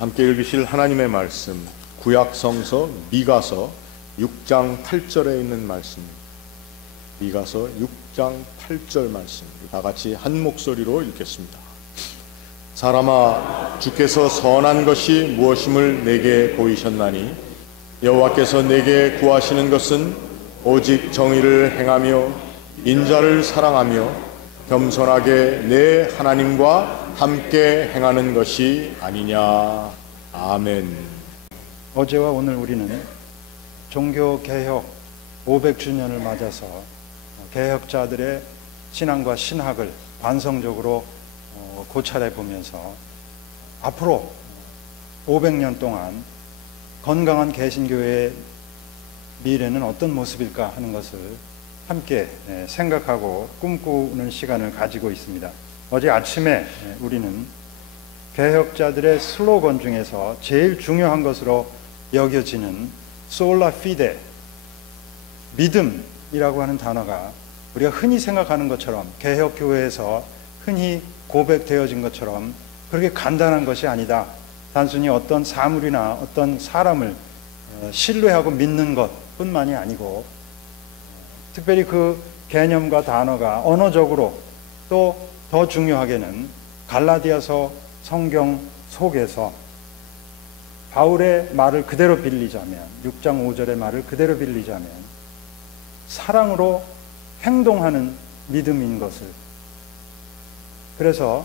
함께 읽으실 하나님의 말씀, 구약성서 미가서 6장 8절에 있는 말씀입니다. 미가서 6장 8절 말씀, 다 같이 한 목소리로 읽겠습니다. 사람아, 주께서 선한 것이 무엇임을 내게 보이셨나니 여호와께서 내게 구하시는 것은 오직 정의를 행하며 인자를 사랑하며 겸손하게 내 하나님과 함께 행하는 것이 아니냐. 아멘. 어제와 오늘 우리는 종교개혁 500주년을 맞아서 개혁자들의 신앙과 신학을 반성적으로 고찰해 보면서 앞으로 500년 동안 건강한 개신교회의 미래는 어떤 모습일까 하는 것을 함께 생각하고 꿈꾸는 시간을 가지고 있습니다. 어제 아침에 우리는 개혁자들의 슬로건 중에서 제일 중요한 것으로 여겨지는 솔라 피데, 믿음이라고 하는 단어가 우리가 흔히 생각하는 것처럼, 개혁교회에서 흔히 고백되어진 것처럼 그렇게 간단한 것이 아니다. 단순히 어떤 사물이나 어떤 사람을 신뢰하고 믿는 것뿐만이 아니고, 특별히 그 개념과 단어가 언어적으로 또 더 중요하게는 갈라디아서 성경 속에서 바울의 말을 그대로 빌리자면, 6장 5절의 말을 그대로 빌리자면 사랑으로 행동하는 믿음인 것을, 그래서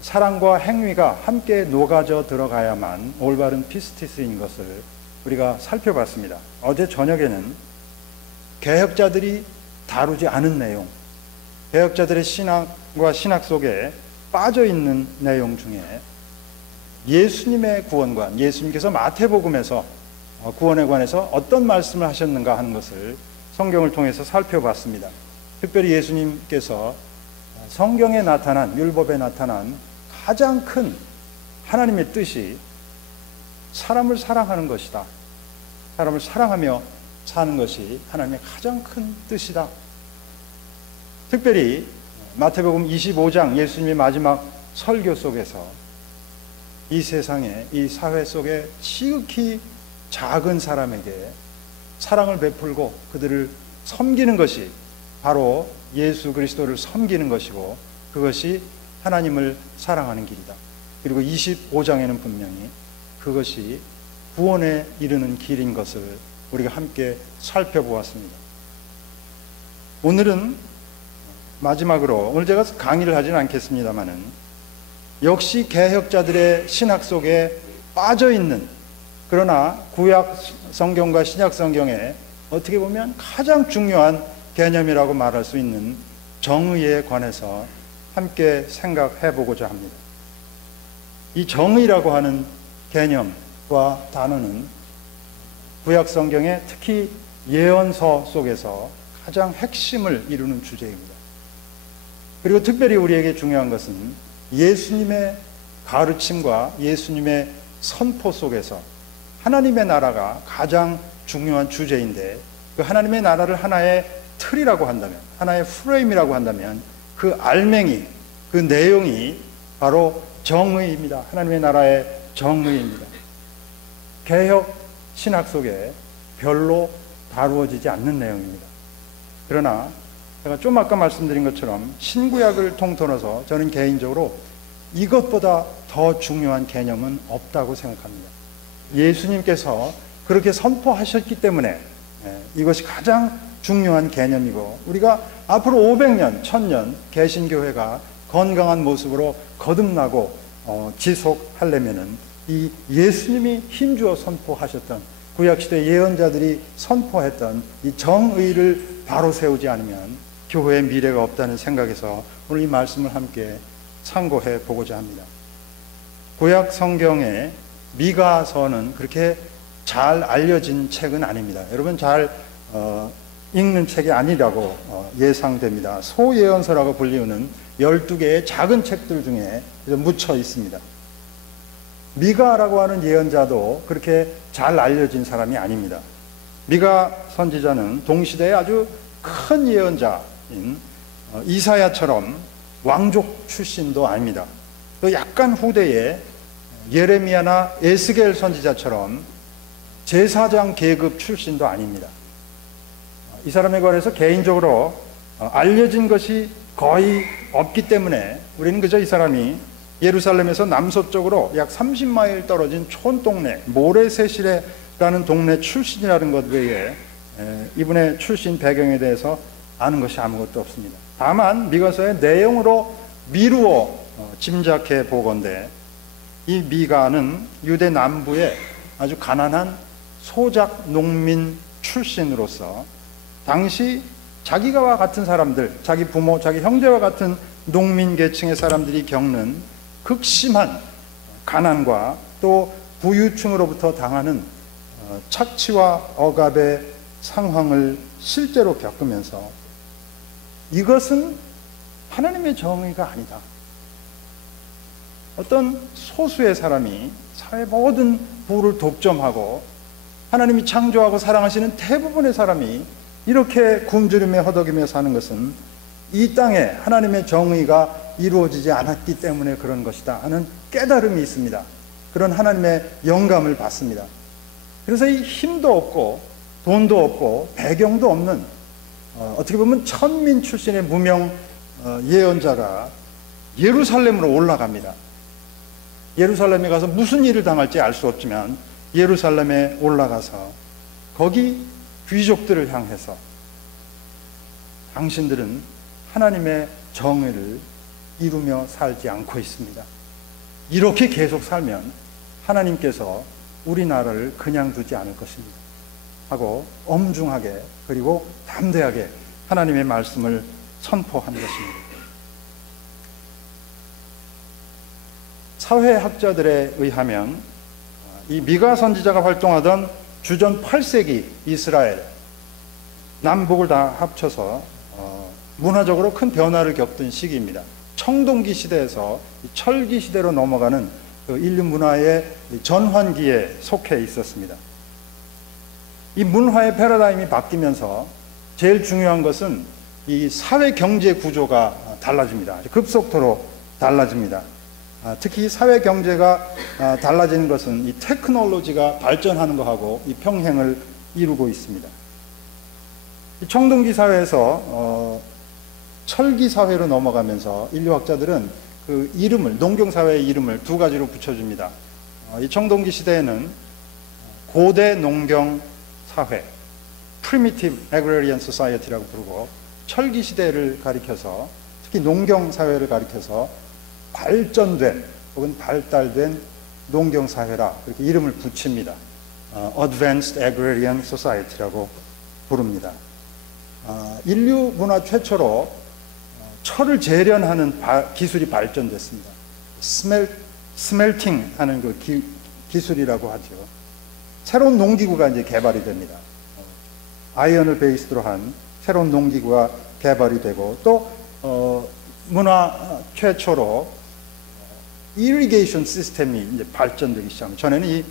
사랑과 행위가 함께 녹아져 들어가야만 올바른 피스티스인 것을 우리가 살펴봤습니다. 어제 저녁에는 개혁자들이 다루지 않은 내용, 개혁자들의 신앙과 신학 속에 빠져있는 내용 중에 예수님의 구원관, 예수님께서 마태복음에서 구원에 관해서 어떤 말씀을 하셨는가 하는 것을 성경을 통해서 살펴봤습니다. 특별히 예수님께서 성경에 나타난, 율법에 나타난 가장 큰 하나님의 뜻이 사람을 사랑하는 것이다. 사람을 사랑하며 사는 것이 하나님의 가장 큰 뜻이다. 특별히 마태복음 25장 예수님의 마지막 설교 속에서 이 세상에, 이 사회 속에 지극히 작은 사람에게 사랑을 베풀고 그들을 섬기는 것이 바로 예수 그리스도를 섬기는 것이고, 그것이 하나님을 사랑하는 길이다. 그리고 25장에는 분명히 그것이 구원에 이르는 길인 것을 우리가 함께 살펴보았습니다. 오늘은 마지막으로, 오늘 제가 강의를 하지는 않겠습니다만은 역시 개혁자들의 신학 속에 빠져있는, 그러나 구약 성경과 신약 성경에 어떻게 보면 가장 중요한 개념이라고 말할 수 있는 정의에 관해서 함께 생각해 보고자 합니다. 이 정의라고 하는 개념과 단어는 구약 성경의 특히 예언서 속에서 가장 핵심을 이루는 주제입니다. 그리고 특별히 우리에게 중요한 것은 예수님의 가르침과 예수님의 선포 속에서 하나님의 나라가 가장 중요한 주제인데, 그 하나님의 나라를 하나의 틀이라고 한다면, 하나의 프레임이라고 한다면 그 알맹이, 그 내용이 바로 정의입니다. 하나님의 나라의 정의입니다. 개혁 신학 속에 별로 다루어지지 않는 내용입니다. 그러나 제가 좀 아까 말씀드린 것처럼 신구약을 통틀어서 저는 개인적으로 이것보다 더 중요한 개념은 없다고 생각합니다. 예수님께서 그렇게 선포하셨기 때문에 이것이 가장 중요한 개념이고, 우리가 앞으로 500년, 1000년 개신교회가 건강한 모습으로 거듭나고 지속하려면은 이 예수님이 힘주어 선포하셨던, 구약시대 예언자들이 선포했던 이 정의를 바로 세우지 않으면 교회의 미래가 없다는 생각에서 오늘 이 말씀을 함께 참고해 보고자 합니다. 구약 성경의 미가서는 그렇게 잘 알려진 책은 아닙니다. 여러분 잘 읽는 책이 아니라고 예상됩니다. 소예언서라고 불리우는 12개의 작은 책들 중에 묻혀 있습니다. 미가라고 하는 예언자도 그렇게 잘 알려진 사람이 아닙니다. 미가 선지자는 동시대의 아주 큰 예언자인 이사야처럼 왕족 출신도 아닙니다. 또 약간 후대에 예레미야나 에스겔 선지자처럼 제사장 계급 출신도 아닙니다. 이 사람에 관해서 개인적으로 알려진 것이 거의 없기 때문에 우리는 그저 이 사람이 예루살렘에서 남서쪽으로 약 30마일 떨어진 촌동네 모레셋이라는 동네 출신이라는 것 외에 이분의 출신 배경에 대해서 아는 것이 아무것도 없습니다. 다만 미가서의 내용으로 미루어 짐작해 보건대 이 미가는 유대 남부의 아주 가난한 소작 농민 출신으로서 당시 자기와 같은 사람들, 자기 부모, 자기 형제와 같은 농민 계층의 사람들이 겪는 극심한 가난과 또 부유층으로부터 당하는 착취와 억압의 상황을 실제로 겪으면서 이것은 하나님의 정의가 아니다. 어떤 소수의 사람이 사회 모든 부를 독점하고 하나님이 창조하고 사랑하시는 대부분의 사람이 이렇게 굶주림에 허덕이며 사는 것은 이 땅에 하나님의 정의가 이루어지지 않았기 때문에 그런 것이다 하는 깨달음이 있습니다. 그런 하나님의 영감을 받습니다. 그래서 이 힘도 없고 돈도 없고 배경도 없는 어떻게 보면 천민 출신의 무명 예언자가 예루살렘으로 올라갑니다. 예루살렘에 가서 무슨 일을 당할지 알 수 없지만 예루살렘에 올라가서 거기 귀족들을 향해서 당신들은 하나님의 정의를 이루며 살지 않고 있습니다. 이렇게 계속 살면 하나님께서 우리나라를 그냥 두지 않을 것입니다. 하고 엄중하게 그리고 담대하게 하나님의 말씀을 선포한 것입니다. 사회학자들에 의하면 이 미가 선지자가 활동하던 주전 8세기 이스라엘 남북을 다 합쳐서 문화적으로 큰 변화를 겪던 시기입니다. 청동기 시대에서 철기 시대로 넘어가는 그 인류 문화의 전환기에 속해 있었습니다. 이 문화의 패러다임이 바뀌면서 제일 중요한 것은 이 사회 경제 구조가 달라집니다. 급속도로 달라집니다. 특히 사회 경제가 달라지는 것은 이 테크놀로지가 발전하는 것하고 이 평행을 이루고 있습니다. 이 청동기 사회에서 철기 사회로 넘어가면서 인류학자들은 그 이름을 농경 사회의 이름을 두 가지로 붙여줍니다. 이 청동기 시대에는 고대 농경 사회, Primitive Agrarian Society라고 부르고 철기 시대를 가리켜서 특히 농경 사회를 가리켜서 발전된 혹은 발달된 농경 사회라 그렇게 이름을 붙입니다. Advanced Agrarian Society라고 부릅니다. 인류 문화 최초로 철을 재련하는 기술이 발전됐습니다. 스멜팅 하는 그 기술이라고 하죠. 새로운 농기구가 이제 개발이 됩니다. 아이언을 베이스로 한 새로운 농기구가 개발이 되고 또 문화 최초로 이리게이션 시스템이 이제 발전되기 시작합니다. 전에는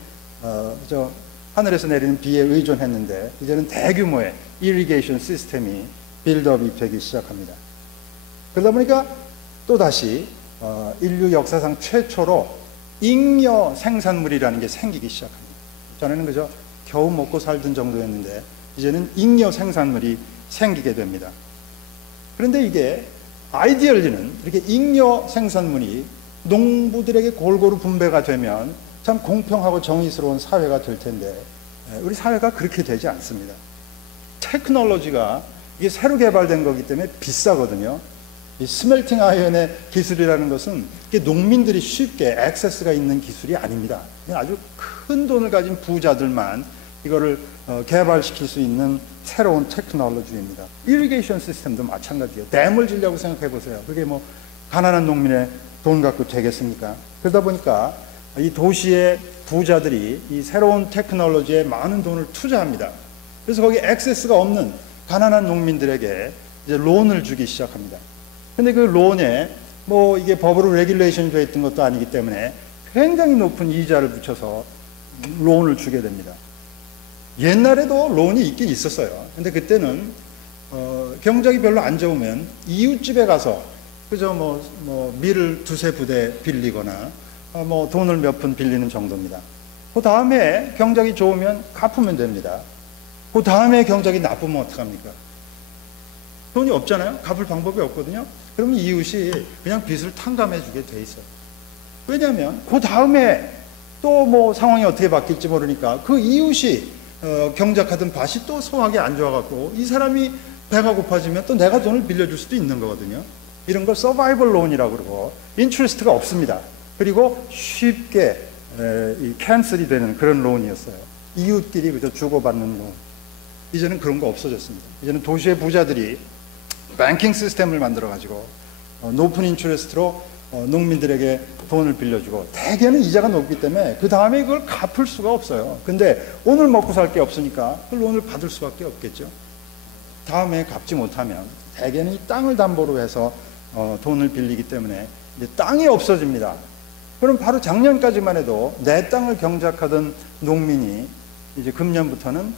하늘에서 내리는 비에 의존했는데 이제는 대규모의 이리게이션 시스템이 빌드업이 되기 시작합니다. 그러다 보니까 또다시 인류 역사상 최초로 잉여 생산물이라는 게 생기기 시작합니다. 전에는 그저 겨우 먹고 살던 정도였는데 이제는 잉여 생산물이 생기게 됩니다. 그런데 이게 아이디얼리는 이렇게 잉여 생산물이 농부들에게 골고루 분배가 되면 참 공평하고 정의스러운 사회가 될 텐데 우리 사회가 그렇게 되지 않습니다. 테크놀로지가 이게 새로 개발된 거기 때문에 비싸거든요. 이 스멜팅 아이언의 기술이라는 것은 농민들이 쉽게 액세스가 있는 기술이 아닙니다. 아주 큰 돈을 가진 부자들만 이거를 개발시킬 수 있는 새로운 테크놀로지입니다. 이리게이션 시스템도 마찬가지예요. 댐을 지려고 생각해 보세요. 그게 뭐 가난한 농민의 돈 갖고 되겠습니까? 그러다 보니까 이 도시의 부자들이 이 새로운 테크놀로지에 많은 돈을 투자합니다. 그래서 거기 액세스가 없는 가난한 농민들에게 이제 론을 주기 시작합니다. 근데 그 론에 뭐 이게 법으로 레귤레이션이 되어 있던 것도 아니기 때문에 굉장히 높은 이자를 붙여서 론을 주게 됩니다. 옛날에도 론이 있긴 있었어요. 근데 그때는 경작이 별로 안 좋으면 이웃집에 가서 그저 뭐 밀을 두세 부대 빌리거나 뭐 돈을 몇 푼 빌리는 정도입니다. 그 다음에 경작이 좋으면 갚으면 됩니다. 그 다음에 경작이 나쁘면 어떡합니까? 돈이 없잖아요. 갚을 방법이 없거든요. 그러면 이웃이 그냥 빚을 탕감해 주게 돼 있어요. 왜냐하면 그 다음에 또 뭐 상황이 어떻게 바뀔지 모르니까 그 이웃이 경작하던 밭이 또 소화하기 안 좋아갖고 이 사람이 배가 고파지면 또 내가 돈을 빌려줄 수도 있는 거거든요. 이런 걸 서바이벌 론이라고 그러고 인트레스트가 없습니다. 그리고 쉽게 이 캔슬이 되는 그런 론이었어요. 이웃끼리 그저 주고받는 론. 이제는 그런 거 없어졌습니다. 이제는 도시의 부자들이 뱅킹 시스템을 만들어가지고 높은 인트레스트로 농민들에게 돈을 빌려주고 대개는 이자가 높기 때문에 그 다음에 그걸 갚을 수가 없어요. 근데 오늘 먹고 살 게 없으니까 그 론을 받을 수밖에 없겠죠. 다음에 갚지 못하면 대개는 이 땅을 담보로 해서 돈을 빌리기 때문에 이제 땅이 없어집니다. 그럼 바로 작년까지만 해도 내 땅을 경작하던 농민이 이제 금년부터는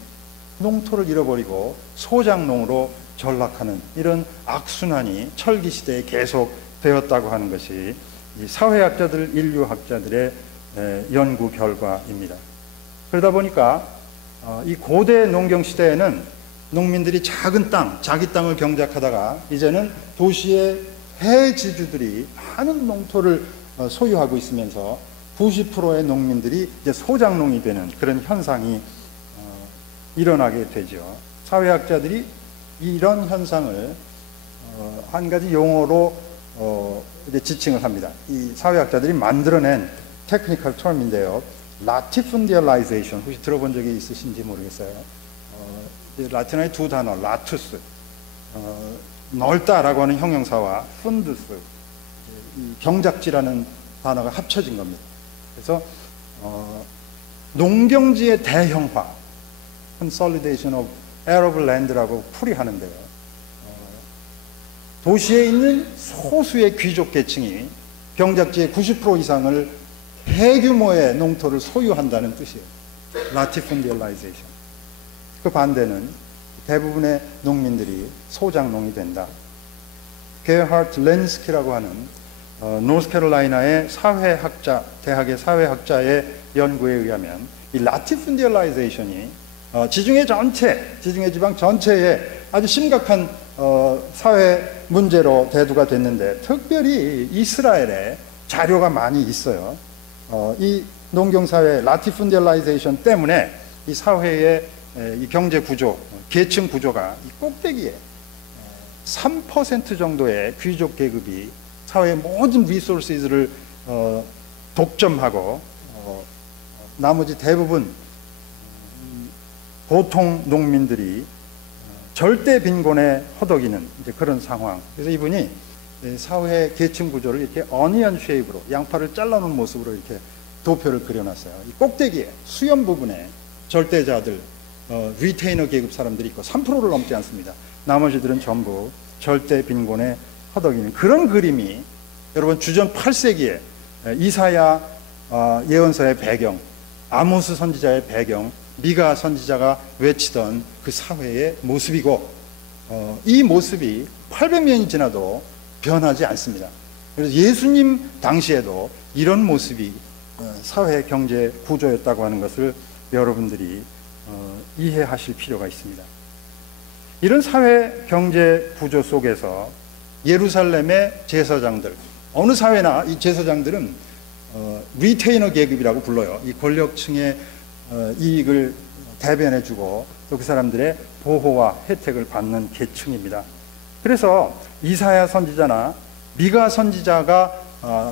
농토를 잃어버리고 소작농으로 전락하는 이런 악순환이 철기 시대에 계속 되었다고 하는 것이 이 사회학자들, 인류학자들의 연구 결과입니다. 그러다 보니까 이 고대 농경 시대에는 농민들이 작은 땅, 자기 땅을 경작하다가 이제는 도시의 해지주들이 많은 농토를 소유하고 있으면서 90%의 농민들이 이제 소작농이 되는 그런 현상이 일어나게 되죠. 사회학자들이 이런 현상을 한 가지 용어로 이제 지칭을 합니다. 이 사회학자들이 만들어낸 테크니컬 term인데요. 라티푼디얼라이제이션, 혹시 들어본 적이 있으신지 모르겠어요. 라틴어의 두 단어, 라투스, 넓다라고 하는 형용사와 푼두스, 이 경작지라는 단어가 합쳐진 겁니다. 그래서 농경지의 대형화, consolidation of arable land라고 풀이하는데요. 도시에 있는 소수의 귀족 계층이 경작지의 90% 이상을 대규모의 농토를 소유한다는 뜻이에요. 라티푼디얼라이제이션. 그 반대는 대부분의 농민들이 소작농이 된다. 게하르트 렌스키라고 하는 노스캐롤라이나의 사회학자, 대학의 사회학자의 연구에 의하면 이 라티푼디얼라이제이션이 지중해 전체, 지중해 지방 전체에 아주 심각한 사회 문제로 대두가 됐는데 특별히 이스라엘에 자료가 많이 있어요. 이 농경사회 라티푼디얼라이제이션 때문에 이 사회의 이 경제 구조, 계층 구조가 이 꼭대기에 3% 정도의 귀족 계급이 사회의 모든 리소스를 독점하고 나머지 대부분 보통 농민들이 절대 빈곤에 허덕이는 이제 그런 상황. 그래서 이분이 사회 계층 구조를 이렇게 어니언 쉐입으로 양파를 잘라놓은 모습으로 이렇게 도표를 그려놨어요. 이 꼭대기에 수염 부분에 절대자들, 리테이너 계급 사람들이 있고 3%를 넘지 않습니다. 나머지들은 전부 절대 빈곤에 허덕이는 그런 그림이 여러분 주전 8세기에 이사야 예언서의 배경, 아모스 선지자의 배경, 미가 선지자가 외치던 그 사회의 모습이고 이 모습이 800년이 지나도 변하지 않습니다. 그래서 예수님 당시에도 이런 모습이 사회 경제 구조였다고 하는 것을 여러분들이 이해하실 필요가 있습니다. 이런 사회 경제 구조 속에서 예루살렘의 제사장들, 어느 사회나 이 제사장들은 리테이너 계급이라고 불러요. 이 권력층의 이익을 대변해주고 또 그 사람들의 보호와 혜택을 받는 계층입니다. 그래서 이사야 선지자나 미가 선지자가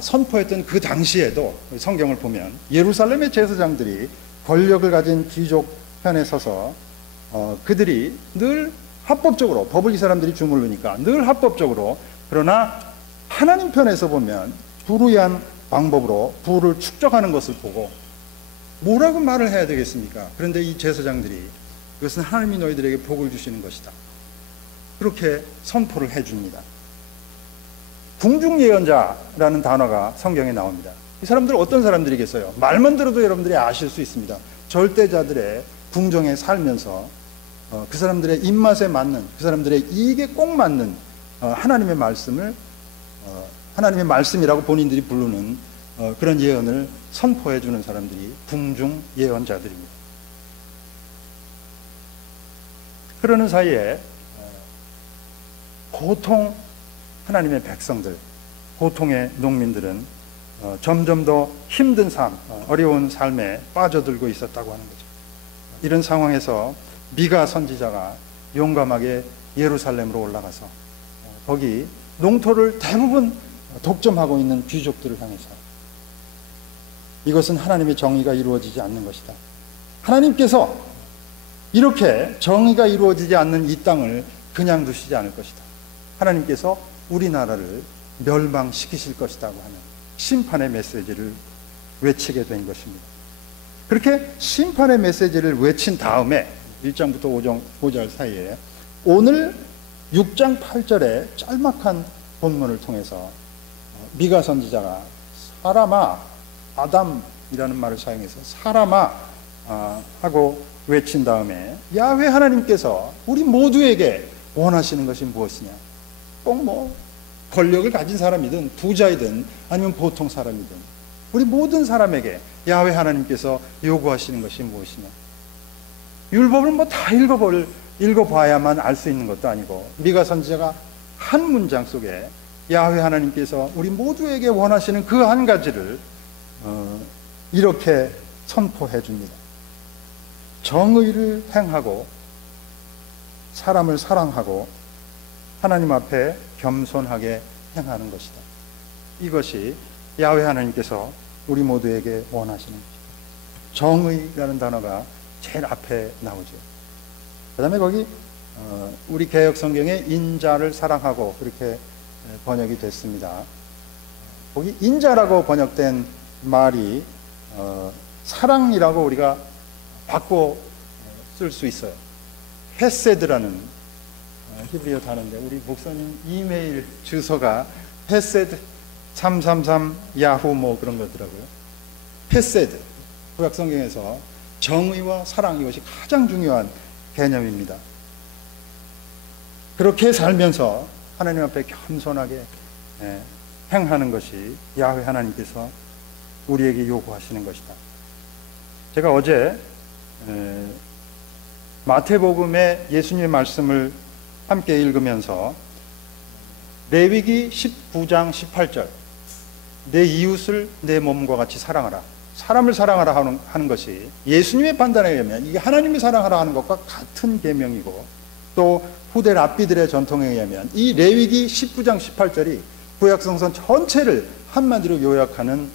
선포했던 그 당시에도 성경을 보면 예루살렘의 제사장들이 권력을 가진 귀족 편에 서서 그들이 늘 합법적으로, 법을 이 사람들이 주물르니까 늘 합법적으로, 그러나 하나님 편에서 보면 불의한 방법으로 부를 축적하는 것을 보고 뭐라고 말을 해야 되겠습니까? 그런데 이 제사장들이 그것은 하나님이 너희들에게 복을 주시는 것이다, 그렇게 선포를 해줍니다. 궁중예언자라는 단어가 성경에 나옵니다. 이 사람들은 어떤 사람들이겠어요? 말만 들어도 여러분들이 아실 수 있습니다. 절대자들의 궁정에 살면서 그 사람들의 입맛에 맞는, 그 사람들의 이익에 꼭 맞는 하나님의 말씀을 하나님의 말씀이라고 본인들이 부르는 그런 예언을 선포해 주는 사람들이 궁중 예언자들입니다. 그러는 사이에 보통 하나님의 백성들, 보통의 농민들은 점점 더 힘든 삶, 어려운 삶에 빠져들고 있었다고 하는 거죠. 이런 상황에서 미가 선지자가 용감하게 예루살렘으로 올라가서 거기 농토를 대부분 독점하고 있는 귀족들을 향해서 이것은 하나님의 정의가 이루어지지 않는 것이다. 하나님께서 이렇게 정의가 이루어지지 않는 이 땅을 그냥 두시지 않을 것이다. 하나님께서 우리나라를 멸망시키실 것이라고 하는 심판의 메시지를 외치게 된 것입니다. 그렇게 심판의 메시지를 외친 다음에 1장부터 5절 사이에 오늘 6장 8절의 짤막한 본문을 통해서 미가 선지자가 사람아, 아담이라는 말을 사용해서 사람아 하고 외친 다음에 야훼 하나님께서 우리 모두에게 원하시는 것이 무엇이냐? 꼭 뭐 권력을 가진 사람이든 부자이든 아니면 보통 사람이든 우리 모든 사람에게 야훼 하나님께서 요구하시는 것이 무엇이냐? 율법을 뭐 다 읽어봐야만 알 수 있는 것도 아니고 미가 선지자가 한 문장 속에 야훼 하나님께서 우리 모두에게 원하시는 그 한 가지를 이렇게 선포해 줍니다. 정의를 행하고 사람을 사랑하고 하나님 앞에 겸손하게 행하는 것이다. 이것이 야훼 하나님께서 우리 모두에게 원하시는 것이다. 정의라는 단어가 제일 앞에 나오죠. 그 다음에 거기 우리 개역 성경에 인자를 사랑하고 그렇게 번역이 됐습니다. 거기 인자라고 번역된 말이 사랑이라고 우리가 바꿔 쓸 수 있어요. 헤세드라는 히브리어 단어인데 우리 목사님 이메일 주소가 헤세드 333 야후 뭐 그런 거더라고요. 헤세드 구약 성경에서 정의와 사랑, 이것이 가장 중요한 개념입니다. 그렇게 살면서 하나님 앞에 겸손하게 행하는 것이 야훼 하나님께서 우리에게 요구하시는 것이다. 제가 어제 마태복음의 예수님의 말씀을 함께 읽으면서 레위기 19장 18절 내 이웃을 내 몸과 같이 사랑하라, 사람을 사랑하라 하는 것이 예수님의 판단에 의하면 이게 하나님을 사랑하라 하는 것과 같은 계명이고, 또 후대 랍비들의 전통에 의하면 이 레위기 19장 18절이 구약성서 전체를 한마디로 요약하는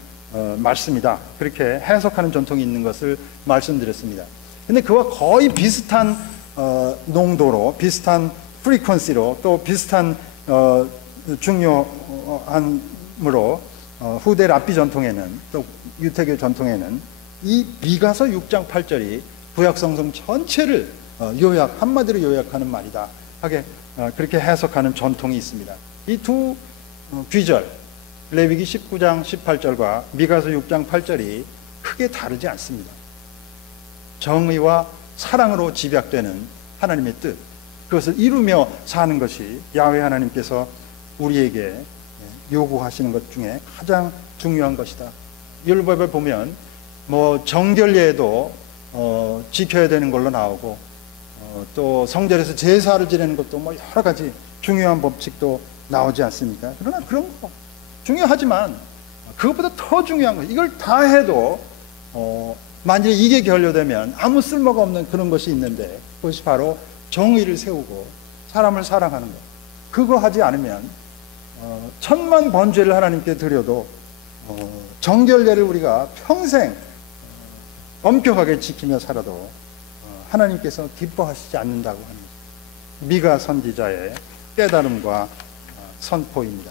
말씀이다, 그렇게 해석하는 전통이 있는 것을 말씀드렸습니다. 근데 그와 거의 비슷한 농도로, 비슷한 프리퀀시로, 또 비슷한 중요함으로 후대 랍비 전통에는, 또 유태교 전통에는 이 미가서 6장 8절이 구약성경 전체를 한마디로 요약하는 말이다 하게 그렇게 해석하는 전통이 있습니다. 이 두 귀절, 레위기 19장 18절과 미가서 6장 8절이 크게 다르지 않습니다. 정의와 사랑으로 집약되는 하나님의 뜻, 그것을 이루며 사는 것이 야훼 하나님께서 우리에게 요구하시는 것 중에 가장 중요한 것이다. 율법을 보면 뭐 정결례도 지켜야 되는 걸로 나오고, 또 성전에서 제사를 지내는 것도 뭐 여러 가지 중요한 법칙도 나오지 않습니까? 그러나 그런 거 중요하지만 그것보다 더 중요한 것, 이걸 다 해도 만약에 이게 결여되면 아무 쓸모가 없는 그런 것이 있는데, 그것이 바로 정의를 세우고 사람을 사랑하는 것. 그거 하지 않으면 천만 번제를 하나님께 드려도 정결례를 우리가 평생 엄격하게 지키며 살아도 하나님께서 기뻐하시지 않는다고 하는 것입니다. 미가 선지자의 깨달음과 선포입니다.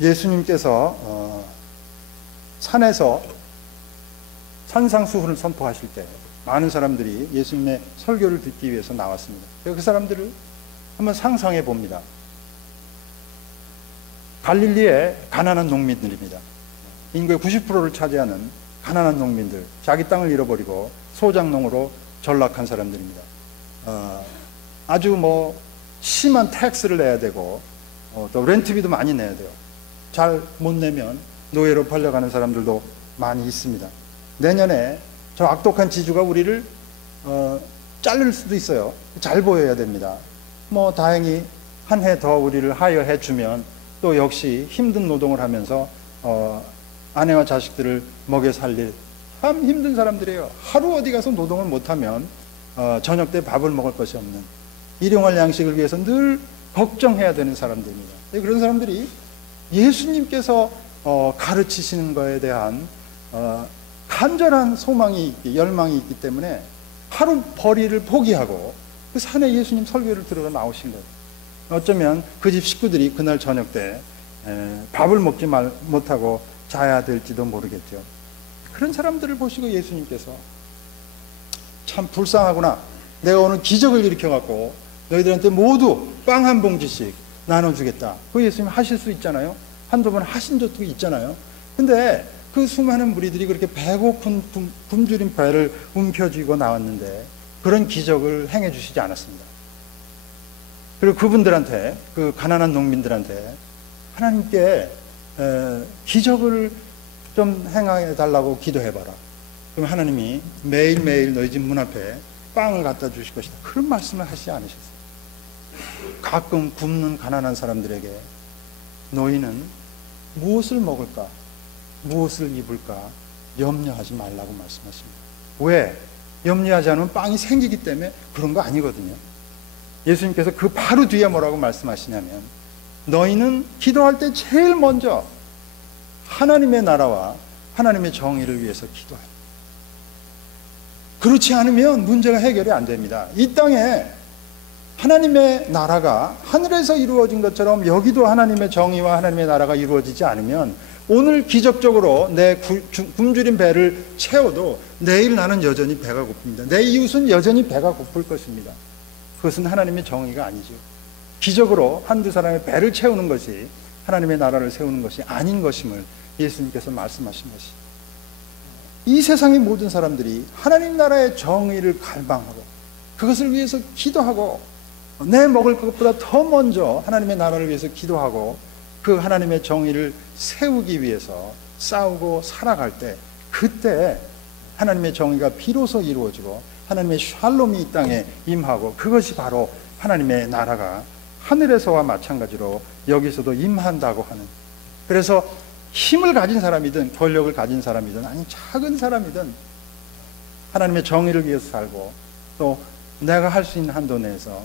예수님께서 산에서 산상수훈을 선포하실 때 많은 사람들이 예수님의 설교를 듣기 위해서 나왔습니다. 그 사람들을 한번 상상해 봅니다. 갈릴리의 가난한 농민들입니다. 인구의 90%를 차지하는 가난한 농민들, 자기 땅을 잃어버리고 소작농으로 전락한 사람들입니다. 아주 뭐 심한 텍스를 내야 되고, 또 렌트비도 많이 내야 돼요. 잘 못 내면 노예로 팔려가는 사람들도 많이 있습니다. 내년에 저 악독한 지주가 우리를 자를 수도 있어요. 잘 보여야 됩니다. 뭐 다행히 한 해 더 우리를 하여해 주면 또 역시 힘든 노동을 하면서 아내와 자식들을 먹여 살릴 참 힘든 사람들이에요. 하루 어디 가서 노동을 못하면 저녁 때 밥을 먹을 것이 없는, 일용할 양식을 위해서 늘 걱정해야 되는 사람들입니다. 그런 사람들이 예수님께서 가르치시는 것에 대한 간절한 소망이 있기, 열망이 있기 때문에 하루 벌이를 포기하고 그 산에 예수님 설교를 들으러 나오신 거예요. 어쩌면 그 집 식구들이 그날 저녁 때 밥을 먹지 못하고 자야 될지도 모르겠죠. 그런 사람들을 보시고 예수님께서 참 불쌍하구나, 내가 오늘 기적을 일으켜갖고 너희들한테 모두 빵 한 봉지씩 나눠주겠다, 그 예수님 하실 수 있잖아요. 한두 번 하신 적도 있잖아요. 근데 그 수많은 무리들이 그렇게 배고픈 굶주린 배를 움켜쥐고 나왔는데 그런 기적을 행해 주시지 않았습니다. 그리고 그분들한테, 그 가난한 농민들한테 하나님께 기적을 좀 행해 달라고 기도해봐라. 그럼 하나님이 매일매일 너희 집 문 앞에 빵을 갖다 주실 것이다, 그런 말씀을 하시지 않으셨어요. 가끔 굶는 가난한 사람들에게 너희는 무엇을 먹을까, 무엇을 입을까 염려하지 말라고 말씀하십니다. 왜? 염려하지 않으면 빵이 생기기 때문에 그런 거 아니거든요. 예수님께서 그 바로 뒤에 뭐라고 말씀하시냐면, 너희는 기도할 때 제일 먼저 하나님의 나라와 하나님의 정의를 위해서 기도해요. 그렇지 않으면 문제가 해결이 안 됩니다. 이 땅에 하나님의 나라가 하늘에서 이루어진 것처럼 여기도 하나님의 정의와 하나님의 나라가 이루어지지 않으면 오늘 기적적으로 내 굶주린 배를 채워도 내일 나는 여전히 배가 고픕니다. 내 이웃은 여전히 배가 고플 것입니다. 그것은 하나님의 정의가 아니죠. 기적으로 한두 사람의 배를 채우는 것이 하나님의 나라를 세우는 것이 아닌 것임을 예수님께서 말씀하신 것이, 이 세상의 모든 사람들이 하나님 나라의 정의를 갈망하고 그것을 위해서 기도하고 내 먹을 것보다 더 먼저 하나님의 나라를 위해서 기도하고 그 하나님의 정의를 세우기 위해서 싸우고 살아갈 때, 그때 하나님의 정의가 비로소 이루어지고 하나님의 샬롬이 이 땅에 임하고, 그것이 바로 하나님의 나라가 하늘에서와 마찬가지로 여기서도 임한다고 하는, 그래서 힘을 가진 사람이든 권력을 가진 사람이든 아니 작은 사람이든 하나님의 정의를 위해서 살고 또 내가 할 수 있는 한도 내에서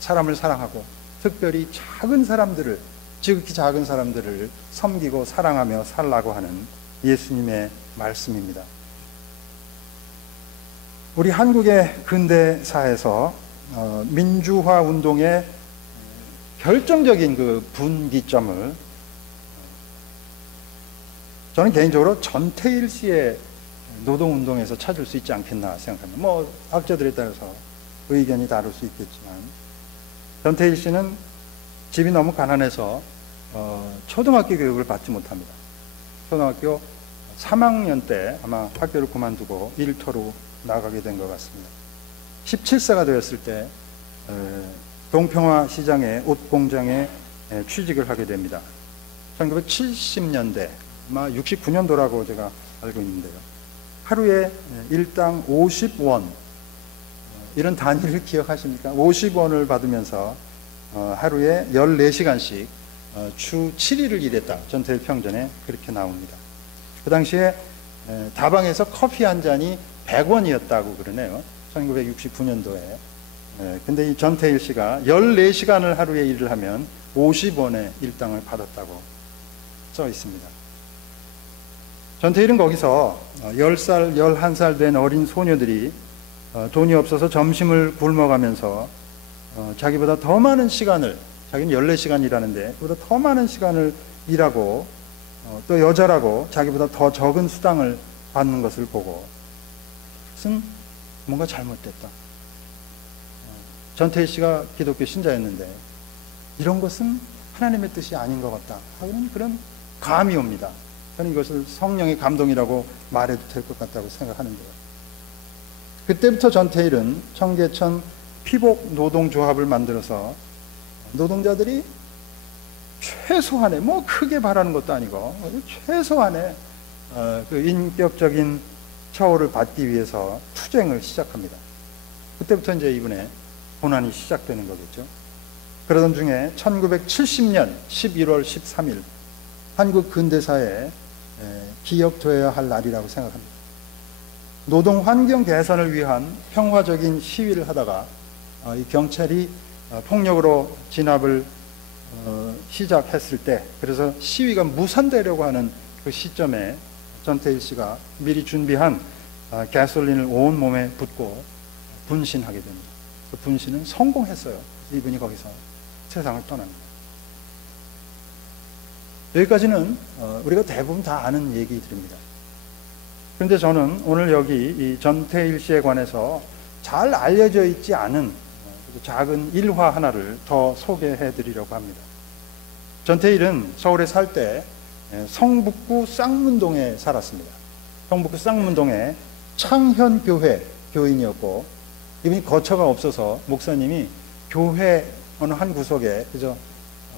사람을 사랑하고 특별히 작은 사람들을, 지극히 작은 사람들을 섬기고 사랑하며 살라고 하는 예수님의 말씀입니다. 우리 한국의 근대사에서 민주화 운동의 결정적인 그 분기점을 저는 개인적으로 전태일 씨의 노동운동에서 찾을 수 있지 않겠나 생각합니다. 뭐 학자들에 따라서 의견이 다를 수 있겠지만, 전태일 씨는 집이 너무 가난해서 초등학교 교육을 받지 못합니다. 초등학교 3학년 때 아마 학교를 그만두고 일터로 나가게 된 것 같습니다. 17세가 되었을 때 동평화 시장의 옷 공장에 취직을 하게 됩니다. 1970년대 아마 69년도라고 제가 알고 있는데요. 하루에 일당 50원, 이런 단위를 기억하십니까? 50원을 받으면서 하루에 14시간씩 주 7일을 일했다. 전태일 평전에 그렇게 나옵니다. 그 당시에 다방에서 커피 한 잔이 100원이었다고 그러네요. 1969년도에. 근데 이 전태일 씨가 14시간을 하루에 일을 하면 50원의 일당을 받았다고 써 있습니다. 전태일은 거기서 10살, 11살 된 어린 소녀들이 돈이 없어서 점심을 굶어가면서 자기보다 더 많은 시간을, 자기는 14시간 일하는데 그보다 더 많은 시간을 일하고 또 여자라고 자기보다 더 적은 수당을 받는 것을 보고, 그것은 뭔가 잘못됐다. 전태일 씨가 기독교 신자였는데 이런 것은 하나님의 뜻이 아닌 것 같다 하는 그런 감이 옵니다. 저는 이것을 성령의 감동이라고 말해도 될 것 같다고 생각하는데요. 그때부터 전태일은 청계천 피복 노동조합을 만들어서 노동자들이 최소한의, 뭐 크게 바라는 것도 아니고 최소한의 그 인격적인 처우를 받기 위해서 투쟁을 시작합니다. 그때부터 이제 이분의 고난이 시작되는 거겠죠. 그러던 중에 1970년 11월 13일 한국 근대사에 기억되어야 할 날이라고 생각합니다. 노동 환경 개선을 위한 평화적인 시위를 하다가 이 경찰이 폭력으로 진압을 시작했을 때, 그래서 시위가 무산되려고 하는 그 시점에 전태일 씨가 미리 준비한 가솔린을 온 몸에 붓고 분신하게 됩니다. 그 분신은 성공했어요. 이분이 거기서 세상을 떠납니다. 여기까지는 우리가 대부분 다 아는 얘기들입니다. 그런데 저는 오늘 여기 이 전태일 씨에 관해서 잘 알려져 있지 않은 작은 일화 하나를 더 소개해 드리려고 합니다. 전태일은 서울에 살 때 성북구 쌍문동에 살았습니다. 성북구 쌍문동에 창현교회 교인이었고, 이분이 거처가 없어서 목사님이 교회 어느 한 구석에 그저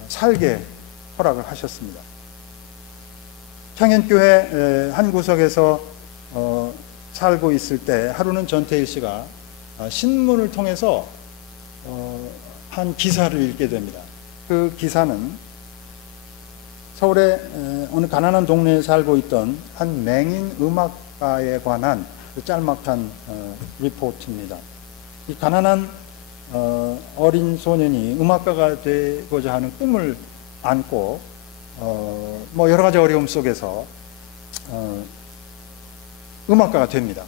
살게 허락을 하셨습니다. 창현교회 한 구석에서 살고 있을 때 하루는 전태일 씨가 신문을 통해서 한 기사를 읽게 됩니다. 그 기사는 서울의 어느 가난한 동네에 살고 있던 한 맹인 음악가에 관한 짤막한 리포트입니다. 이 가난한 어린 소년이 음악가가 되고자 하는 꿈을 안고 뭐 여러 가지 어려움 속에서 음악가가 됩니다.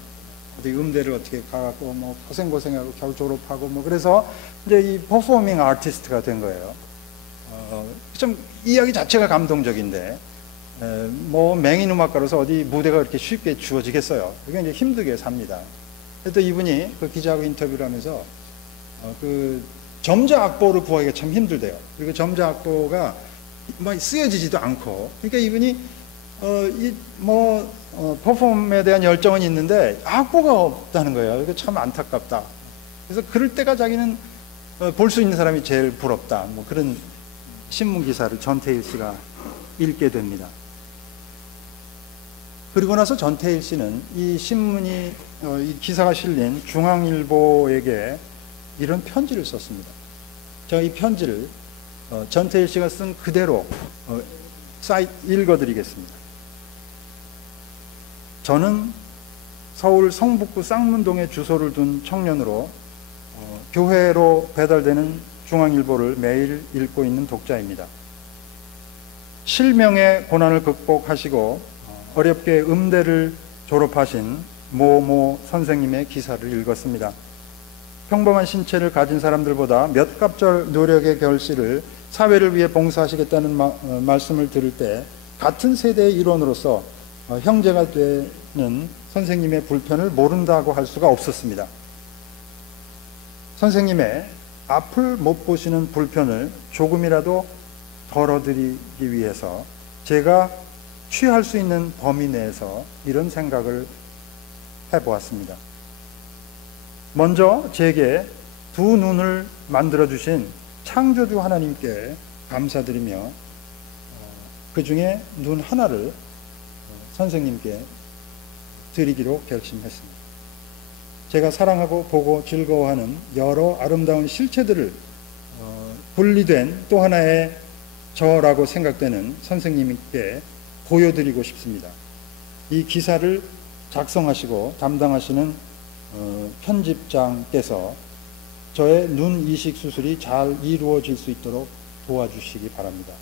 어디 음대를 어떻게 가갖고 뭐 고생하고 겨우 졸업하고 뭐 그래서 이제 이 퍼포밍 아티스트가 된 거예요. 좀 이야기 자체가 감동적인데 뭐 맹인 음악가로서 어디 무대가 그렇게 쉽게 주어지겠어요. 그게 이제 힘들게 삽니다. 또 이분이 그 기자하고 인터뷰를 하면서 그 점자 악보를 구하기가 참 힘들대요. 그리고 점자 악보가 막 쓰여지지도 않고, 그러니까 이분이 퍼폼에 대한 열정은 있는데 악보가 없다는 거예요. 이거 참 안타깝다. 그래서 그럴 때가 자기는 볼 수 있는 사람이 제일 부럽다. 뭐 그런 신문 기사를 전태일 씨가 읽게 됩니다. 그리고 나서 전태일 씨는 이 신문이 이 기사가 실린 중앙일보에게 이런 편지를 썼습니다. 제가 이 편지를 전태일 씨가 쓴 그대로 읽어드리겠습니다. 저는 서울 성북구 쌍문동에 주소를 둔 청년으로 교회로 배달되는 중앙일보를 매일 읽고 있는 독자입니다. 실명의 고난을 극복하시고 어렵게 음대를 졸업하신 모모 선생님의 기사를 읽었습니다. 평범한 신체를 가진 사람들보다 몇 갑절 노력의 결실을 사회를 위해 봉사하시겠다는 말씀을 들을 때 같은 세대의 일원으로서 형제가 되는 선생님의 불편을 모른다고 할 수가 없었습니다. 선생님의 앞을 못 보시는 불편을 조금이라도 덜어드리기 위해서 제가 취할 수 있는 범위 내에서 이런 생각을 해보았습니다. 먼저 제게 두 눈을 만들어주신 창조주 하나님께 감사드리며 그 중에 눈 하나를 선생님께 드리기로 결심했습니다. 제가 사랑하고 보고 즐거워하는 여러 아름다운 실체들을 분리된 또 하나의 저라고 생각되는 선생님께 보여드리고 싶습니다. 이 기사를 작성하시고 담당하시는 편집장께서 저의 눈 이식 수술이 잘 이루어질 수 있도록 도와주시기 바랍니다.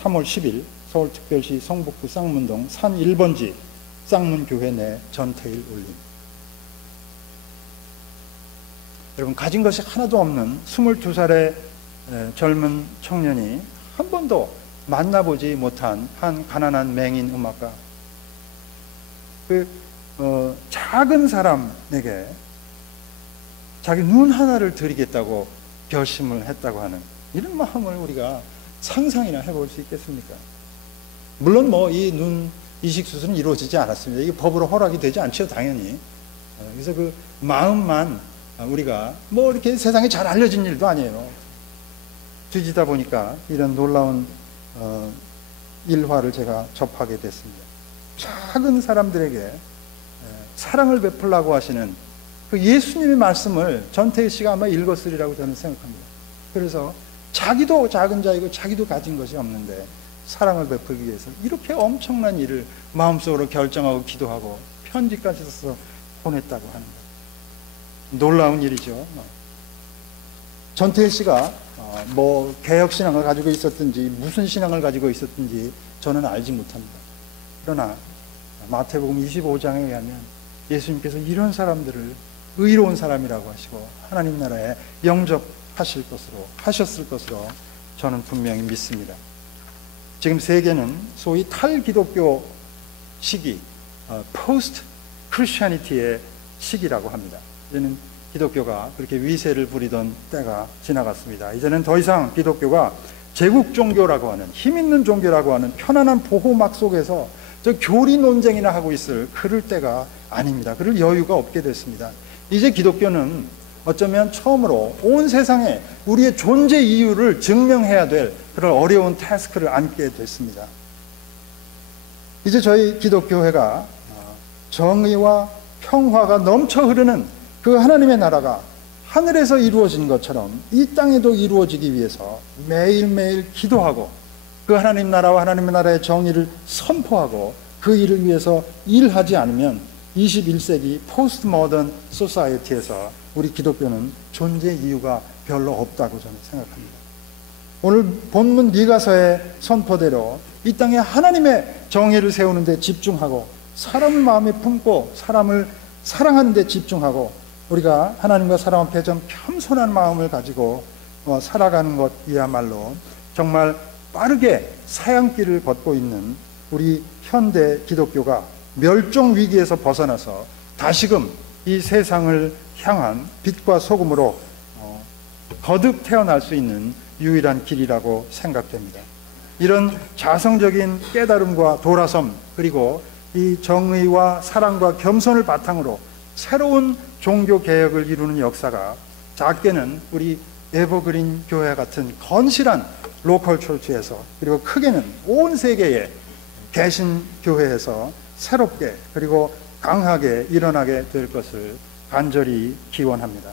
3월 10일 서울특별시 성북구 쌍문동 산 1번지 쌍문교회 내 전태일 올림. 여러분, 가진 것이 하나도 없는 22살의 젊은 청년이 한 번도 만나보지 못한 한 가난한 맹인 음악가, 작은 사람에게 자기 눈 하나를 드리겠다고 결심을 했다고 하는 이런 마음을 우리가 상상이나 해볼 수 있겠습니까? 물론 이 눈 이식 수술은 이루어지지 않았습니다. 이게 법으로 허락이 되지 않죠, 당연히. 그래서 그 마음만 우리가 이렇게 세상에 잘 알려진 일도 아니에요. 뒤지다 보니까 이런 놀라운 일화를 제가 접하게 됐습니다. 작은 사람들에게 사랑을 베풀라고 하시는 그 예수님의 말씀을 전태일 씨가 아마 읽었으리라고 저는 생각합니다. 그래서 자기도 작은 자이고 자기도 가진 것이 없는데 사랑을 베풀기 위해서 이렇게 엄청난 일을 마음속으로 결정하고 기도하고 편지까지 써서 보냈다고 하는 거예요. 놀라운 일이죠. 전태일 씨가 뭐 개혁신앙을 가지고 있었든지 무슨 신앙을 가지고 있었든지 저는 알지 못합니다. 그러나 마태복음 25장에 의하면 예수님께서 이런 사람들을 의로운 사람이라고 하시고 하나님 나라에 영접하셨을 것으로 저는 분명히 믿습니다. 지금 세계는 소위 탈기독교 시기, 포스트 크리스천니티의 시기라고 합니다. 이제는 기독교가 그렇게 위세를 부리던 때가 지나갔습니다. 이제는 더 이상 기독교가 제국 종교라고 하는, 힘 있는 종교라고 하는 편안한 보호막 속에서 저 교리 논쟁이나 하고 있을 그럴 때가 아닙니다. 그럴 여유가 없게 됐습니다. 이제 기독교는 어쩌면 처음으로 온 세상에 우리의 존재 이유를 증명해야 될 그런 어려운 태스크를 안게 됐습니다. 이제 저희 기독교회가 정의와 평화가 넘쳐 흐르는 그 하나님의 나라가 하늘에서 이루어진 것처럼 이 땅에도 이루어지기 위해서 매일매일 기도하고 그 하나님 나라와 하나님의 나라의 정의를 선포하고 그 일을 위해서 일하지 않으면 21세기 포스트 모던 소사이어티에서 우리 기독교는 존재 이유가 별로 없다고 저는 생각합니다. 오늘 본문 미가서의 선포대로 이 땅에 하나님의 정의를 세우는 데 집중하고 사람을 마음에 품고 사람을 사랑하는 데 집중하고 우리가 하나님과 사람 앞에 좀 겸손한 마음을 가지고 살아가는 것이야말로 정말 빠르게 사양길을 걷고 있는 우리 현대 기독교가 멸종 위기에서 벗어나서 다시금 이 세상을 향한 빛과 소금으로 거듭 태어날 수 있는 유일한 길이라고 생각됩니다. 이런 자성적인 깨달음과 돌아섬 그리고 이 정의와 사랑과 겸손을 바탕으로 새로운 종교 개혁을 이루는 역사가 작게는 우리 에버그린 교회 같은 건실한 로컬 철치에서 그리고 크게는 온 세계의 개신 교회에서 새롭게 그리고 강하게 일어나게 될 것을 간절히 기원합니다.